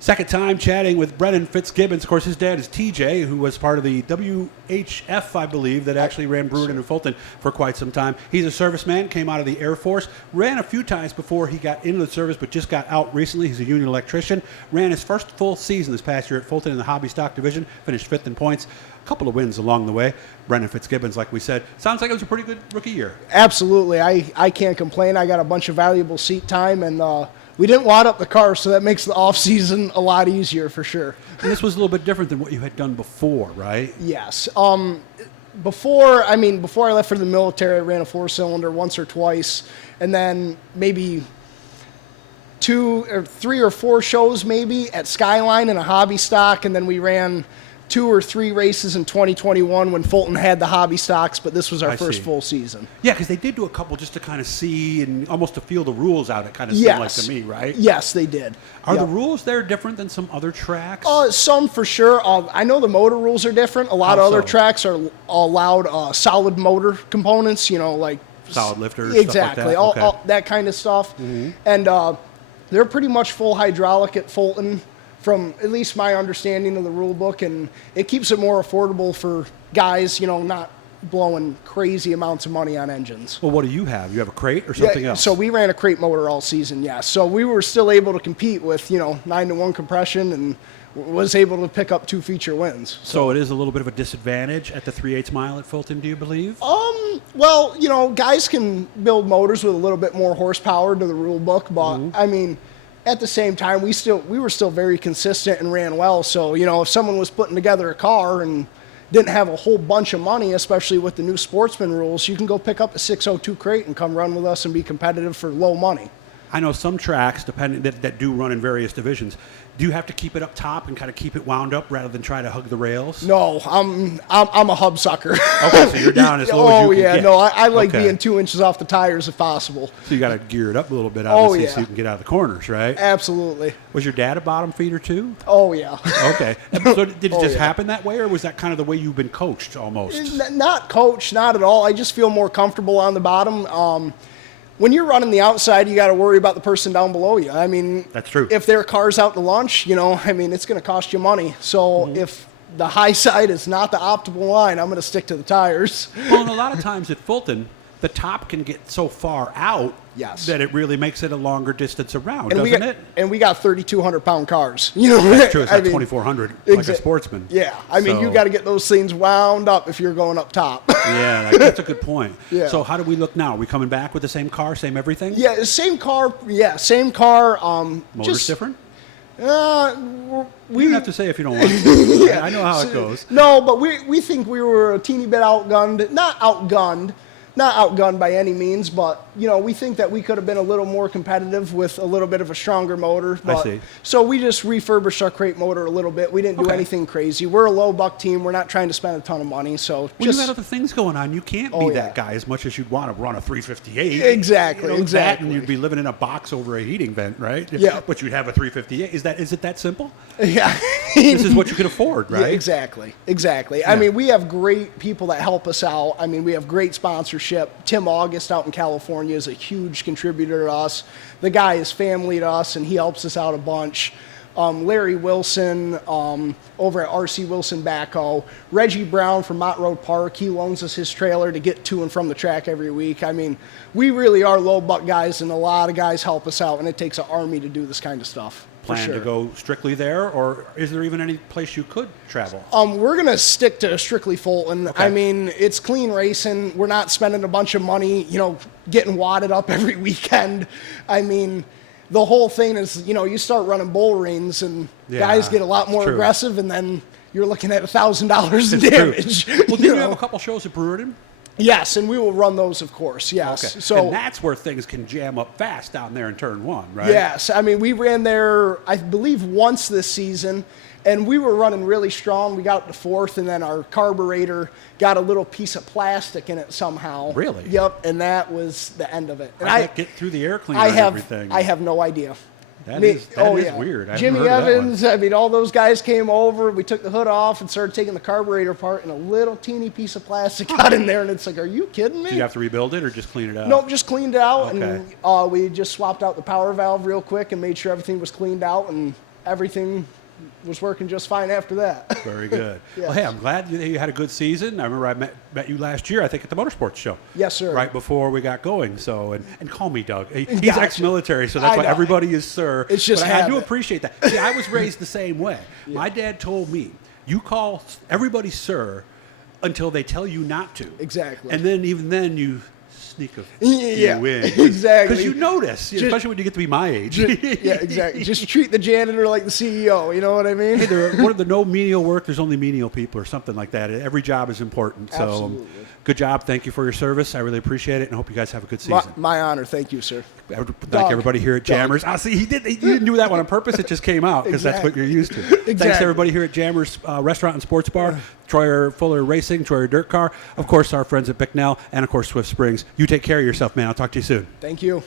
Second time chatting with Brennan Fitzgibbons. Of course, his dad is TJ, who was part of the WHF, I believe, that actually ran Brewerton and Fulton for quite some time. He's a serviceman, came out of the Air Force, ran a few times before he got into the service, but just got out recently. He's a union electrician. Ran his first full season this past year at Fulton in the hobby stock division, finished fifth in points. A couple of wins along the way. Brennan Fitzgibbons, like we said, sounds like it was a pretty good rookie year. Absolutely. I can't complain. I got a bunch of valuable seat time, and we didn't wad up the car, so that makes the off-season a lot easier for sure. And this was a little bit different than what you had done before, right? Yes. Before I left for the military, I ran a four-cylinder once or twice, and then maybe 2 or 3 or 4 shows maybe at Skyline in a hobby stock, and then we ran 2 or 3 races in 2021 when Fulton had the hobby stocks, but this was our first full season. Yeah, because they did do a couple just to kind of see and almost to feel the rules out. It kind of seemed like to me, right? Yes, they did. Are the rules there different than some other tracks? Some for sure. I know the motor rules are different. A lot of other tracks are allowed solid motor components, like solid lifters, exactly, stuff like that. All that kind of stuff. Mm-hmm. And they're pretty much full hydraulic at Fulton, from at least my understanding of the rule book, and it keeps it more affordable for guys, not blowing crazy amounts of money on engines. Well, what do you have? You have a crate or something else? So we ran a crate motor all season, yeah. So we were still able to compete with, 9-to-1 compression, and was able to pick up 2 feature wins. So it is a little bit of a disadvantage at the 3/8 mile at Fulton, do you believe? Well, guys can build motors with a little bit more horsepower to the rule book, but at the same time, we were still very consistent and ran well. So, if someone was putting together a car and didn't have a whole bunch of money, especially with the new sportsman rules, you can go pick up a 602 crate and come run with us and be competitive for low money. I know some tracks, depending that do run in various divisions. Do you have to keep it up top and kind of keep it wound up rather than try to hug the rails? No, I'm a hub sucker. Okay, so you're down as low as you can get. No, I like being 2 inches off the tires if possible. So you got to gear it up a little bit, obviously, so you can get out of the corners, right? Absolutely. Was your dad a bottom feeder too? Oh, yeah. Okay. So did it just happen that way, or was that kind of the way you've been coached almost? Not coached, not at all. I just feel more comfortable on the bottom. When you're running the outside, you got to worry about the person down below you. I mean, that's true. If their car's out to lunch, it's going to cost you money. So if the high side is not the optimal line, I'm going to stick to the tires. Well, and a lot of times at Fulton, the top can get so far out that it really makes it a longer distance around, doesn't it? And we got 3,200-pound cars. That's true. It's not 2,400 like a sportsman. Yeah. You got to get those things wound up if you're going up top. Yeah, that's a good point. Yeah. So how do we look now? Are we coming back with the same car, same everything? Yeah, same car. Yeah, same car. Motor's different? We don't have to say if you don't want to. I know how it goes. No, but we think we were a teeny bit outgunned. Not outgunned by any means, but we think that we could have been a little more competitive with a little bit of a stronger motor. But, I see. So we just refurbished our crate motor a little bit. We didn't do anything crazy. We're a low buck team. We're not trying to spend a ton of money. So you got other things going on. You can't be that guy as much as you'd want to run a 358. Exactly. That, and you'd be living in a box over a heating vent, right? Yeah. But you'd have a 358. Is it that simple? Yeah. This is what you can afford, right? Yeah, exactly. Yeah. We have great people that help us out. We have great sponsorship. Tim August out in California is a huge contributor to us. The guy is family to us, and he helps us out a bunch. Larry Wilson over at RC Wilson Backhoe. Reggie Brown from Mott Road Park, he loans us his trailer to get to and from the track every week. We really are low buck guys, and a lot of guys help us out, and it takes an army to do this kind of stuff. Plan to go strictly there, or is there even any place you could travel? We're going to stick to strictly Fulton. Okay. It's clean racing. We're not spending a bunch of money, getting wadded up every weekend. The whole thing is, you start running bull rings and guys get a lot more aggressive, and then you're looking at $1,000 in damage. Well, did you have a couple shows at Brewerton? Yes, and we will run those, of course, yes. Okay. So, and that's where things can jam up fast down there in turn 1, right? Yes. We ran there, I believe, once this season, and we were running really strong. We got up to 4th, and then our carburetor got a little piece of plastic in it somehow. Really? Yep, and that was the end of it. And I get through the air cleaner and everything. I have no idea. That is weird. Jimmy Evans, all those guys came over. We took the hood off and started taking the carburetor apart, and a little teeny piece of plastic got in there, and it's like, are you kidding me? Do you have to rebuild it or just clean it out? Nope, just cleaned it out, Okay. and we just swapped out the power valve real quick and made sure everything was cleaned out, and everything was working just fine after that. Very good. Yes. Well, hey, I'm glad you had a good season. I remember I met you last year, I think, at the Motorsports Show. Yes, sir. Right before we got going. So, and call me Doug. He's Gotcha. ex-military, so that's I why know. everybody is sir. It's just but I do habit. appreciate that. See, I was raised the same way. My dad told me, you call everybody sir until they tell you not to. Exactly. And then even then you sneak a Yeah, few in. exactly. Because you notice, especially when you get to be my age. Yeah, exactly. Just treat the janitor like the CEO. You know what I mean? Hey, what are the no menial work? There's only menial people, or something like that. Every job is important. So, Absolutely. good job. Thank you for your service. I really appreciate it, and hope you guys have a good season. My honor. Thank you, sir. Thank Doug. everybody here at Doug. Jammers. See, he didn't do that one on purpose. It just came out because that's what you're used to. Thanks to Exactly. everybody here at Jammers Restaurant and Sports Bar, Troyer Fuller Racing, Troyer Dirt Car, of course, our friends at Bicknell, and of course, Swift Springs. You take care of yourself, man. I'll talk to you soon. Thank you.